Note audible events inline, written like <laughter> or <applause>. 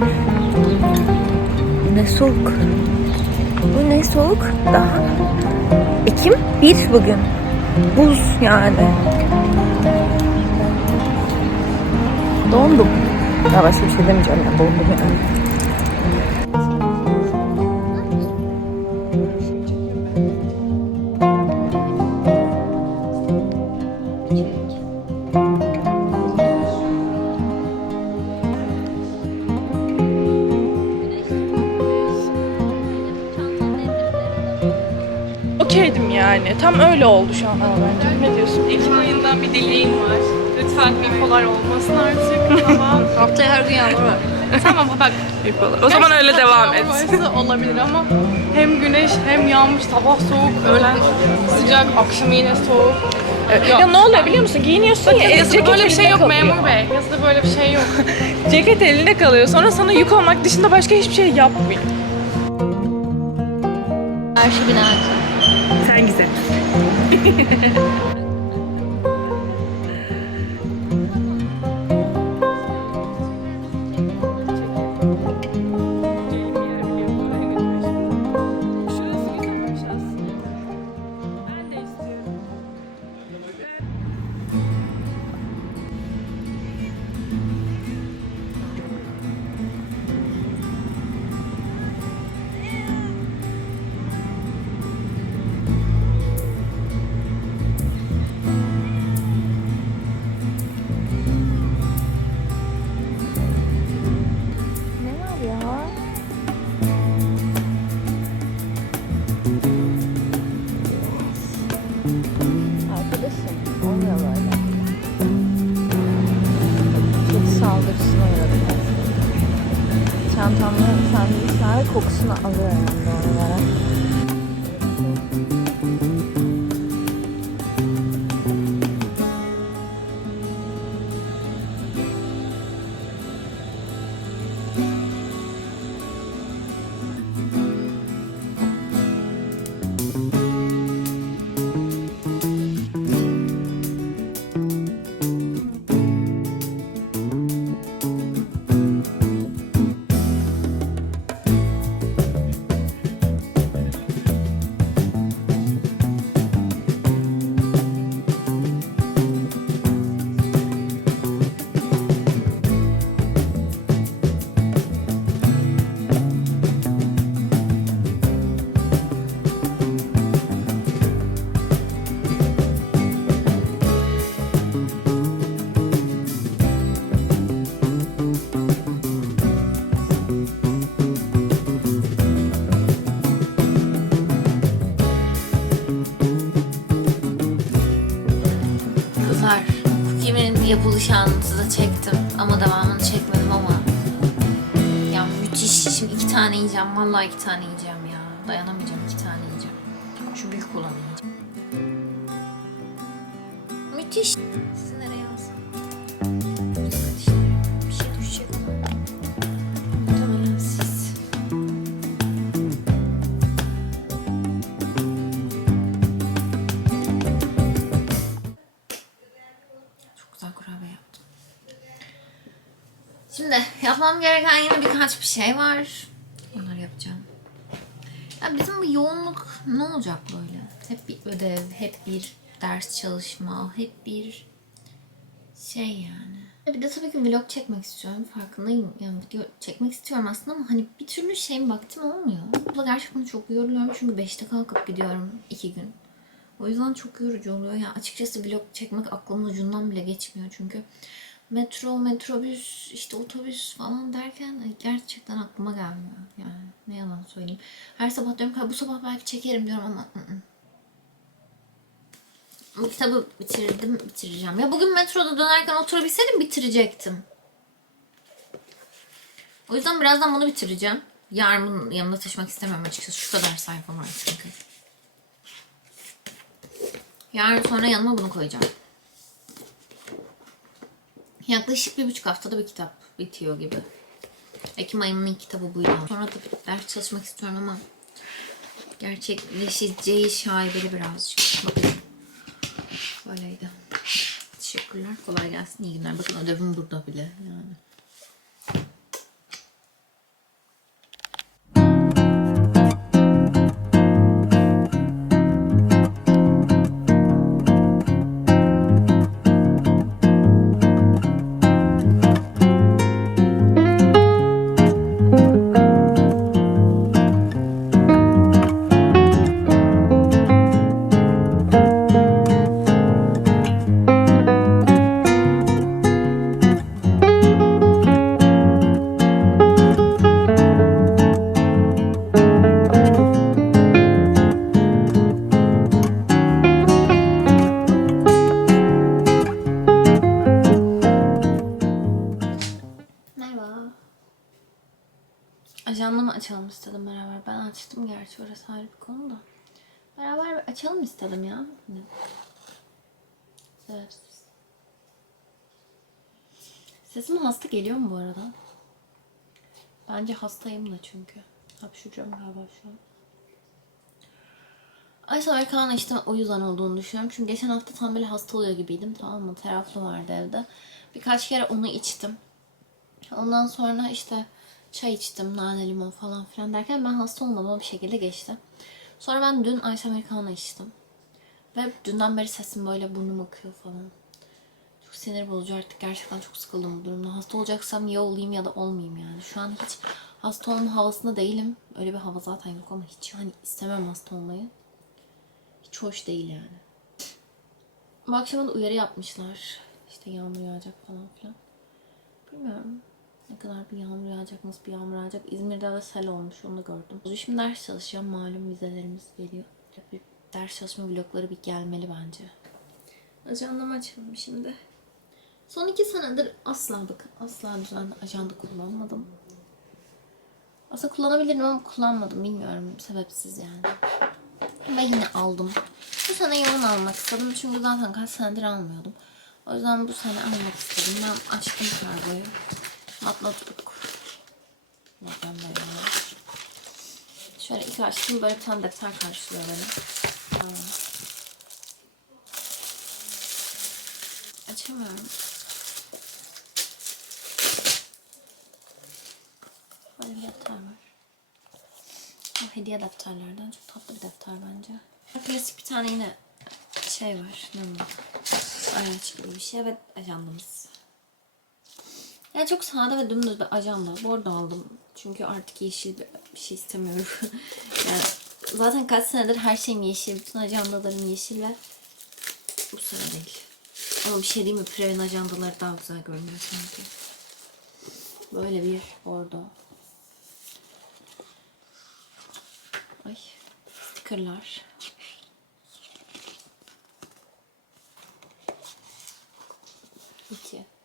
var. Ne soğuk. Bu ne soğuk? Daha Ekim 1 bugün. Buz yani. Dondum. Daha başka bir şey demeyeceğim ya. Dondum yani. Yani. Tam öyle oldu şu an bence. Ne diyorsun? Ekim ayından bir dileğin var. Lütfen bipolar olmasın artık. Tamam. <laughs> Haftaya her gün yağmur var. tamam bak. Bipolar. O zaman öyle devam et. Varsa olabilir ama hem güneş hem yağmur sabah soğuk, öğlen sıcak, akşam yine soğuk. Ya, ya ne oluyor biliyor musun? Giyiniyorsun ya. e, Yazıda ceket böyle bir şey yok kalıyor. memur bey. Yazıda böyle bir şey yok. <laughs> Ceket elinde kalıyor. Sonra sana yük olmak dışında başka hiçbir şey yapmıyor. Her şey bina güzel. Çantamda sandviçler kokusunu alıyor yani doğal olarak. Yapılış anını da çektim ama devamını çekmedim ama ya müthiş. Şimdi iki tane yiyeceğim. Vallahi iki tane yiyeceğim ya. Dayanamayacağım iki tane yiyeceğim. Şu büyük olanı yiyeceğim. Müthiş. Şimdi yapmam gereken yine birkaç bir şey var. Onları yapacağım. Ya bizim bu yoğunluk ne olacak böyle? Hep bir ödev, hep bir ders çalışma, hep bir şey yani. Ya Bir de tabii ki vlog çekmek istiyorum. Farkındayım. Yani video çekmek istiyorum aslında ama hani bir türlü şey vaktim olmuyor. Bu gerçekten çok yoruluyorum çünkü 5'te kalkıp gidiyorum iki gün. O yüzden çok yorucu oluyor. Yani açıkçası vlog çekmek aklımın ucundan bile geçmiyor çünkü metro, metrobüs, işte otobüs falan derken gerçekten aklıma gelmiyor. Yani ne yalan söyleyeyim. Her sabah diyorum ki bu sabah belki çekerim diyorum ama ı-ı. bu kitabı bitirdim, bitireceğim. Ya bugün metroda dönerken oturabilseydim bitirecektim. O yüzden birazdan bunu bitireceğim. Yarın bunu taşımak istemiyorum açıkçası. Şu kadar sayfam var çünkü. Yarın sonra yanıma bunu koyacağım. Yaklaşık bir buçuk haftada bir kitap bitiyor gibi. Ekim ayının ilk kitabı buydu. Sonra da ders çalışmak istiyorum ama gerçekleşeceği şaibeli birazcık. Bakın. Böyleydi. Teşekkürler. Kolay gelsin. İyi günler. Bakın ödevim burada bile. Yani. Ajandamı açalım istedim beraber. Ben açtım gerçi orası ayrı bir konu da. Beraber açalım istedim ya. Sebepsiz. Sesim hasta geliyor mu bu arada? Bence hastayım da çünkü. Hapşuracağım galiba şu an. Ice Americano içtim o yüzden olduğunu düşünüyorum. Çünkü geçen hafta tam böyle hasta oluyor gibiydim tamam mı? Teraflu vardı evde. Birkaç kere onu içtim. Ondan sonra işte çay içtim, nane limon falan filan derken ben hasta olmadım ama bir şekilde geçti. Sonra ben dün Ice Americano içtim. Ve dünden beri sesim böyle burnum akıyor falan. Çok sinir bozucu artık gerçekten çok sıkıldım bu durumda. Hasta olacaksam ya olayım ya da olmayayım yani. Şu an hiç hasta olma havasında değilim. Öyle bir hava zaten yok ama hiç hani istemem hasta olmayı. Hiç hoş değil yani. Bu akşama da uyarı yapmışlar. İşte yağmur yağacak falan filan. Bilmiyorum. Ne kadar bir yağmur yağacak, nasıl bir yağmur yağacak. İzmir'de de sel olmuş, onu da gördüm. Şimdi ders çalışacağım, malum vizelerimiz geliyor. Bir ders çalışma vlogları bir gelmeli bence. Ajandamı açalım şimdi. Son iki senedir asla bakın, asla düzenli ajanda kullanmadım. Aslında kullanabilirim ama kullanmadım, bilmiyorum. Sebepsiz yani. Ve yine aldım. Bu sene yoğun almak istedim çünkü zaten kaç senedir almıyordum. O yüzden bu sene almak istedim. Ben açtım kargoyu. Notebook. Neden böyle? Şöyle ilk açtım böyle tane defter karşılıyor beni. Tamam. Açamıyorum. Böyle bir defter var. Bu hediye defterlerden çok tatlı bir defter bence. Klasik bir tane yine şey var. Ne bu? Araç gibi bir şey ve ajandamız. Yani çok sade ve dümdüz bir ajanda. Bordo aldım. Çünkü artık yeşil bir şey istemiyorum. <laughs> yani zaten kaç senedir her şeyim yeşil. Bütün ajandalarım yeşil ve bu sene değil. Ama bir şey değil mi? Previn ajandaları daha güzel görünüyor sanki. Böyle bir bordo. Ay. Stickerlar. İki.